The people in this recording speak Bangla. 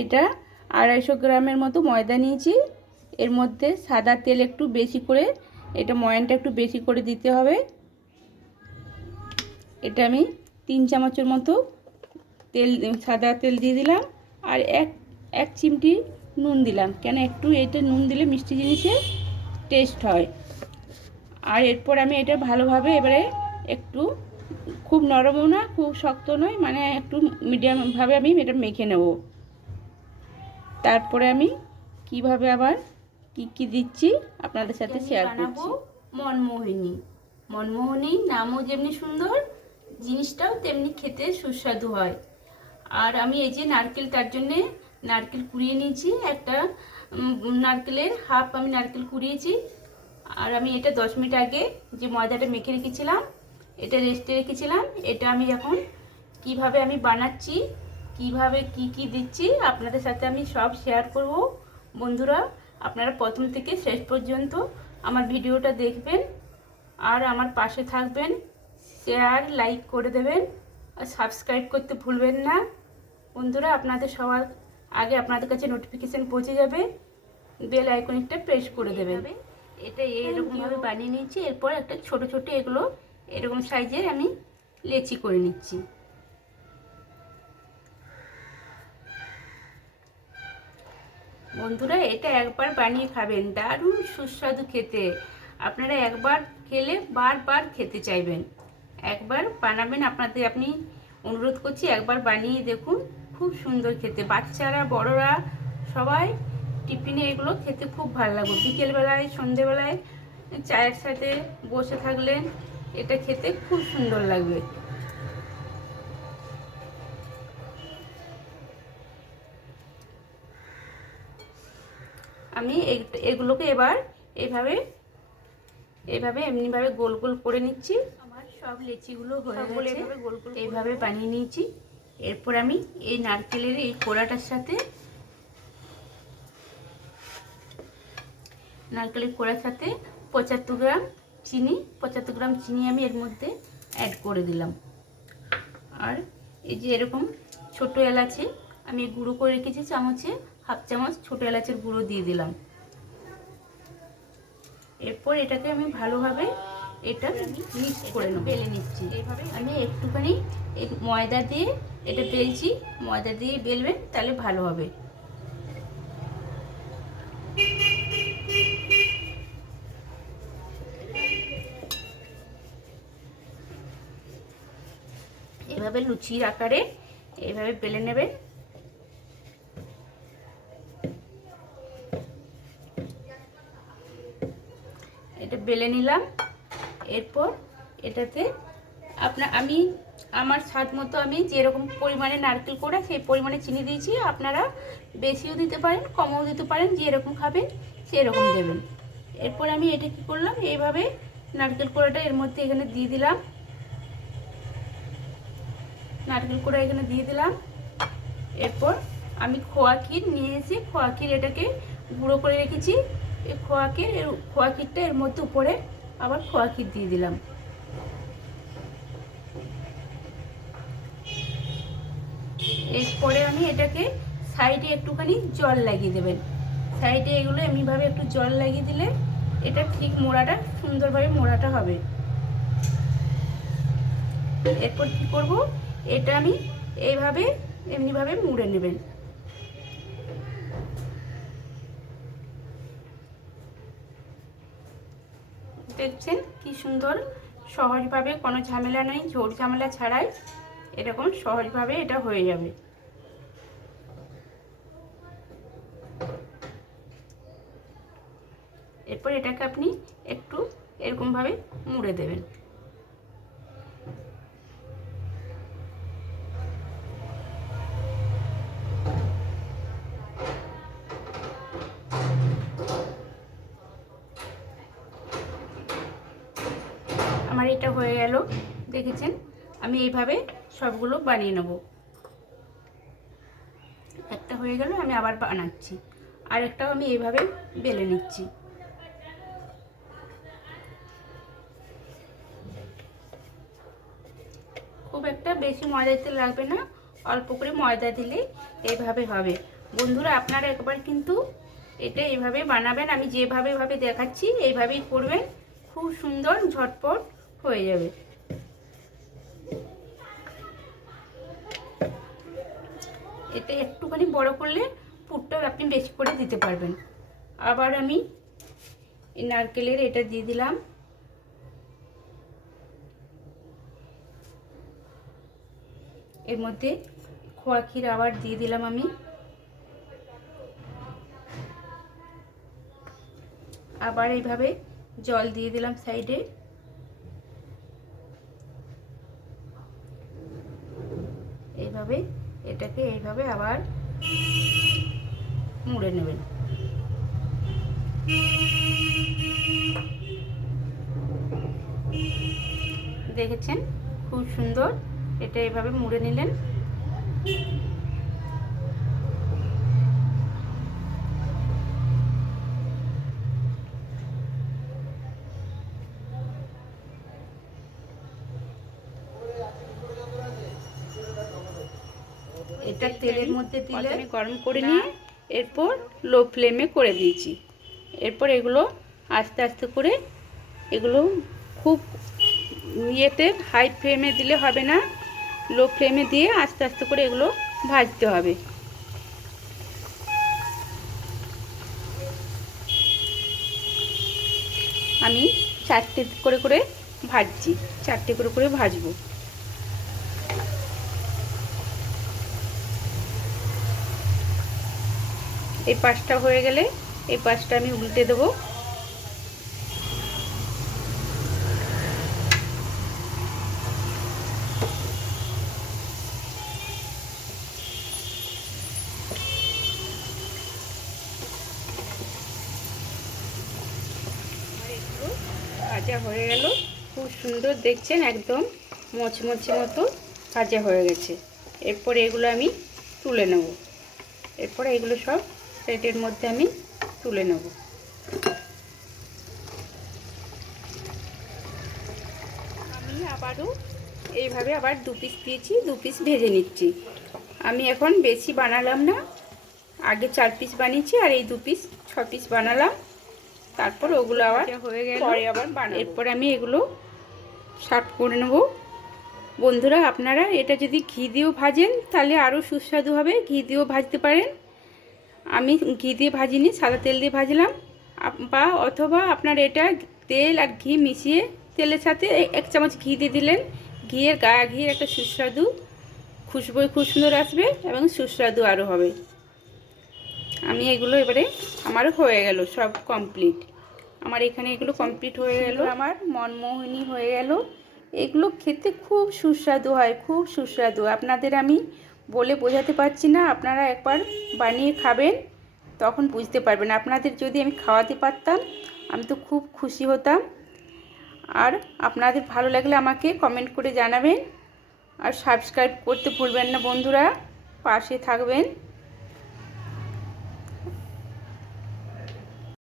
এটা 250 গ্রামের মতো ময়দা নিয়েছি। এর মধ্যে সাদা তেল একটু বেশি করে, এটা ময়ানটা একটু বেশি করে দিতে হবে। এটা আমি 3 চামচের মতো তেল, সাদা তেল দিয়ে দিলাম। আর এক চিমটি নুন দিলাম, কেন একটু এটা নুন দিলে মিষ্টি জিনিসে টেস্ট হয়। আর এরপর আমি এটা ভালোভাবে এবারে একটু, খুব নরমও না খুব শক্ত নয়, মানে একটু মিডিয়ামভাবে আমি এটা মেখে নেব। তারপরে আমি কিভাবে আবার কি দিচ্ছি আপনাদের সাথে শেয়ার করছি। মনমোহিনী নামও যেমনি সুন্দর, জিনিসটাও তেমনি খেতে সুস্বাদু হয়। আর আমি এই যে নারকেল, তার জন্যে নারকেল কুড়িয়ে নিয়েছি। একটা নারকেলের হাফ আমি নারকেল কুড়িয়েছি। আর আমি এটা 10 মিনিট আগে যে ময়দাটা মেখে রেখেছিলাম, এটা রেস্টে রেখেছিলাম। এটা আমি এখন কিভাবে আমি বানাচ্ছি, কিভাবে কি দিচ্ছি আপনাদের সাথে আমি সব শেয়ার করব। বন্ধুরা, আপনারা প্রথম থেকে শেষ পর্যন্ত আমার ভিডিওটা দেখবেন আর আমার পাশে থাকবেন। শেয়ার লাইক করে দেবেন আর সাবস্ক্রাইব করতে ভুলবেন না। বন্ধুরা, আপনাদের সবার আগে আপনাদের কাছে নোটিফিকেশান পৌঁছে যাবে, বেল আইকনটা প্রেস করে দেবেন। এটা এরকমভাবে বানিয়ে নিচ্ছি। এরপর একটা ছোট ছোট এগুলো এরকম সাইজের আমি লেচি করে নিচ্ছি। বন্ধুরা, এটা একবার বানিয়ে খাবেন, দারুণ সুস্বাদু খেতে। আপনারা একবার খেলে বারবার খেতে চাইবেন। একবার বানাবেন, আপনি অনুরোধ করছি, একবার বানিয়ে দেখুন। খুব সুন্দর খেতে, বাচ্চারা বড়রা সবাই টিফিনে এগুলো খেতে খুব ভালো লাগবে। বিকেলবেলায় সন্ধেবেলায় চায়ের সাথে বসে থাকলেন, এটা খেতে খুব সুন্দর লাগবে। আমি এগুলোকে এবার এইভাবে এমনিভাবে গোল গোল করে নিচ্ছি। আমার সব লেচিগুলো হয়ে গেছে, এইভাবে বানিয়ে নিয়েছি। এরপর আমি এই নারকেলের এই কোড়াটার সাথে, নারকেলের কোড়ার সাথে 75 গ্রাম চিনি আমি এর মধ্যে অ্যাড করে দিলাম। আর এই যে এরকম ছোট এলাচি আমি গুঁড়ো করে রেখেছি, চামচে হাফ চামচ ছোট এলাচের গুঁড়ো দিয়ে দিলাম। এরপর এটাকে আমি ভালোভাবে এটা মিক্স করে নেব, বেলে নিচ্ছি। এইভাবে আমি একটুখানি ময়দা দিয়ে এটা বেলছি, ময়দা দিয়ে বেলবেন তাহলে ভালো হবে। এভাবে লুচির আকারে এইভাবে বেলে নেবেন। এটা বেলে নিলাম। এরপর এটাতে আমি আমার স্বাদ মতো আমি যেরকম পরিমাণে নারকেল কোড়া সেই পরিমাণে চিনি দিয়েছি। আপনারা বেশিও দিতে পারেন, কমও দিতে পারেন, যেরকম খাবেন সেরকম দেবেন। এরপর আমি এটা কি করলাম, এইভাবে নারকেল কোড়াটা এর মধ্যে এখানে দিয়ে দিলাম। নারকেল কোড়া এখানে দিয়ে দিলাম। এরপর আমি খোয়া ক্ষীর নিয়ে এসে, খোয়া ক্ষীর এটাকে গুঁড়ো করে রেখেছি। এই খোয়া ক্ষীরটা এর মধ্যে উপরে আবার খোয়া ক্ষীর দিয়ে দিলাম। এরপরে আমি এটাকে সাইডে একটুখানি জল লাগিয়ে দেবেন। সাইডে এগুলো এমনিভাবে একটু জল লাগিয়ে দিলে এটা ঠিক মোড়াটা সুন্দরভাবে মোড়াটা হবে। এরপর কি করব, এটা আমি এইভাবে এমনিভাবে মুড়ে নেবেন। দেখছেন কি সুন্দর, সহজভাবে, কোনো ঝামেলা নেই, ঝোড় ঝামেলা ছাড়াই এরকম সহজভাবে এটা হয়ে যাবে। এরপর এটাকে আপনি একটু এরকমভাবে মুড়ে দেবেন। আমার এটা হয়ে গেল, দেখেছেন। আমি এইভাবে সবগুলো বানিয়ে নেব। একটা হয়ে গেল, আমি আবার বানাচ্ছি। আর একটাও আমি এইভাবে বেলে নিচ্ছি। খুব একটা বেশি ময়দা দিতে লাগবে না, অল্প করে ময়দা দিলেই এইভাবে হবে। বন্ধুরা আপনারা একবার কিন্তু এটা এইভাবে বানাবেন, আমি যেভাবে দেখাচ্ছি এইভাবেই করবেন, খুব সুন্দর ঝটপট হয়ে যাবে। এটা একটুখানি বড় করলে পুরটা আপনি বেশি করে দিতে পারবেন। আবার আমি এই নারকেলের এটা দিয়ে দিলাম, এর মধ্যে খোয়া ক্ষীর আবার দিয়ে দিলাম আমি, আবার এইভাবে জল দিয়ে দিলাম সাইডে। এইভাবে এটাকে এইভাবে আবার মুড়ে নেবেন। দেখেছেন খুব সুন্দর, এটা এইভাবে মুড়ে নিলেন। এটা তেলের মধ্যে দিলে আমি গরম করে নিয়ে এরপর লো ফ্লেমে করে দিয়েছি। এরপর এগুলো আস্তে আস্তে করে এগুলো খুব ইয়েতে হাই ফ্লেমে দিলে হবে না, লো ফ্লেমে দিয়ে আস্তে আস্তে করে এগুলো ভাজতে হবে। আমি 4টে করে করে ভাজছি, 4টে করে করে ভাজবো। এই পাশটা হয়ে গেলে এই পাশটা আমি উল্টে দেবো। ভাজা হয়ে গেল, খুব সুন্দর দেখছেন, একদম মচমচে মতো ভাজা হয়ে গেছে। এরপরে এগুলো আমি তুলে নেব। এরপরে এগুলো সব প্লেটের মধ্যে আমি তুলে নেব। আমি আবারও এইভাবে আবার 2 পিস দিয়েছি, 2 পিস ভেজে নিচ্ছি। আমি এখন বেশি বানালাম না, আগে 4 পিস বানিয়েছি আর এই 2 পিস 6 পিস বানালাম। তারপর ওগুলো আবার হয়ে গেল, পরে আবার বানাবো। এরপর আমি এগুলো সার্ভ করে নেব। বন্ধুরা আপনারা এটা যদি ঘি দিয়েও ভাজেন তাহলে আরও সুস্বাদু হবে, ঘি দিয়েও ভাজতে পারেন। আমি ঘি দিয়ে ভাজিনি, সাদা তেল দিয়ে ভাজলাম। বা অথবা আপনার এটা তেল আর ঘি মিশিয়ে তেলের সাথে 1 চামচ ঘি দিয়ে দিলেন, ঘিয়ের গায়ে ঘিয়ের একটা সুস্বাদু খুশবু খুব সুন্দর আসবে এবং সুস্বাদু আরও হবে। আমি এগুলো এবারে আমার হয়ে গেল, সব কমপ্লিট। আমার এখানে এগুলো কমপ্লিট হয়ে গেল, আমার মনমোহিনী হয়ে গেল। এগুলো খেতে খুব সুস্বাদু হয়, খুব সুস্বাদু। আপনাদের আমি বলে বোঝাতে পারছি না, আপনারা একবার বানিয়ে খাবেন তখন বুঝতে পারবেন। আপনাদের যদি আমি খাওয়াতে পারতাম আমি তো খুব খুশি হতাম। আর আপনাদের ভালো লাগলে আমাকে কমেন্ট করে জানাবেন, আর সাবস্ক্রাইব করতে ভুলবেন না বন্ধুরা, পাশে থাকবেন।